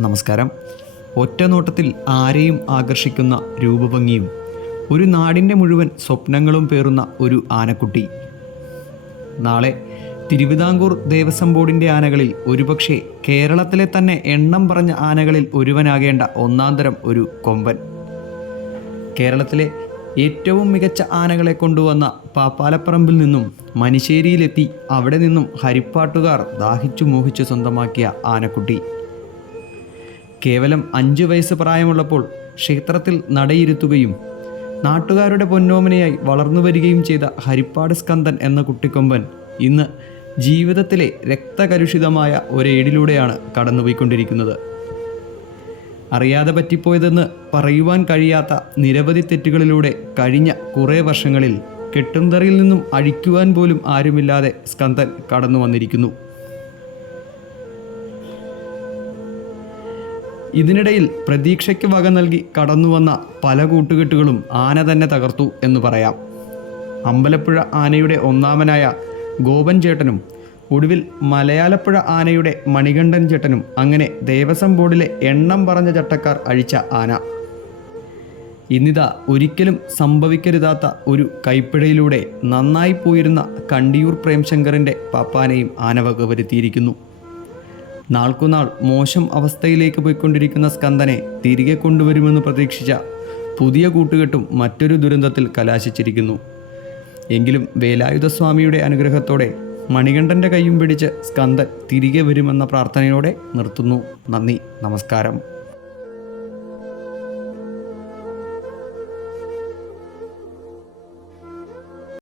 നമസ്കാരം. ഒറ്റനോട്ടത്തിൽ ആരെയും ആകർഷിക്കുന്ന രൂപഭംഗിയും ഒരു നാടിന്റെ മുഴുവൻ സ്വപ്നങ്ങളും പേറുന്ന ഒരു ആനക്കുട്ടി. നാളെ തിരുവിതാംകൂർ ദേവസ്വം ബോർഡിന്റെ ആനകളിൽ ഒരുപക്ഷെ കേരളത്തിലെ തന്നെ എണ്ണം പറഞ്ഞ ആനകളിൽ ഒരുവനാകേണ്ട ഒന്നാന്തരം ഒരു കൊമ്പൻ. കേരളത്തിലെ ഏറ്റവും മികച്ച ആനകളെ കൊണ്ടുവന്ന പാപ്പാലപ്പറമ്പിൽ നിന്നും മനിശ്ശേരിയിലെത്തി അവിടെ നിന്നും ഹരിപ്പാട്ടുകാർ ദാഹിച്ചു മോഹിച്ചു സ്വന്തമാക്കിയ ആനക്കുട്ടി. കേവലം അഞ്ചു വയസ്സ് പ്രായമുള്ളപ്പോൾ ക്ഷേത്രത്തിൽ നടയിരുത്തുകയും നാട്ടുകാരുടെ പൊന്നോമനയായി വളർന്നു വരികയും ചെയ്ത ഹരിപ്പാട് സ്കന്ദൻ എന്ന കുട്ടിക്കൊമ്പൻ ഇന്ന് ജീവിതത്തിലെ രക്തകലുഷിതമായ ഒരേടിലൂടെയാണ് കടന്നുപോയിക്കൊണ്ടിരിക്കുന്നത്. അറിയാതെ പറ്റിപ്പോയതെന്ന് പറയുവാൻ കഴിയാത്ത നിരവധി തെറ്റുകളിലൂടെ കഴിഞ്ഞ കുറേ വർഷങ്ങളിൽ കെട്ടുംതറയിൽ നിന്നും അഴിക്കുവാൻ പോലും ആരുമില്ലാതെ സ്കന്ദൻ കടന്നു വന്നിരിക്കുന്നു ഇതിനിടയിൽ പ്രതീക്ഷയ്ക്ക് വക നൽകി കടന്നുവന്ന പല കൂട്ടുകെട്ടുകളും ആന തന്നെ തകർത്തു എന്ന് പറയാം. അമ്പലപ്പുഴ ആനയുടെ ഒന്നാമനായ ഗോപൻ ചേട്ടനും ഒടുവിൽ മലയാളപ്പുഴ ആനയുടെ മണികണ്ഠൻ ചേട്ടനും അങ്ങനെ ദേവസ്വം ബോർഡിലെ എണ്ണം പറഞ്ഞ ചട്ടക്കാർ അഴിച്ച ആന. ഇന്നിതാ ഒരിക്കലും സംഭവിക്കരുതാത്ത ഒരു കൈപ്പിഴയിലൂടെ നന്നായി പോയിരുന്ന കണ്ടിയൂർ പ്രേംശങ്കറിന്റെ പാപ്പാനെയും ആന വകവരുത്തിയിരിക്കുന്നു നാൾക്കുനാൾ മോശം അവസ്ഥയിലേക്ക് പോയിക്കൊണ്ടിരിക്കുന്ന സ്കന്ദനെ തിരികെ കൊണ്ടുവരുമെന്ന് പ്രതീക്ഷിച്ച പുതിയ കൂട്ടുകെട്ടും മറ്റൊരു ദുരന്തത്തിൽ കലാശിച്ചിരിക്കുന്നു. എങ്കിലും വേലായുധസ്വാമിയുടെ അനുഗ്രഹത്തോടെ മണികണ്ഠന്റെ കൈയും പിടിച്ച് സ്കന്ദൻ തിരികെ വരുമെന്ന പ്രാർത്ഥനയോടെ നിർത്തുന്നു. നന്ദി. നമസ്കാരം.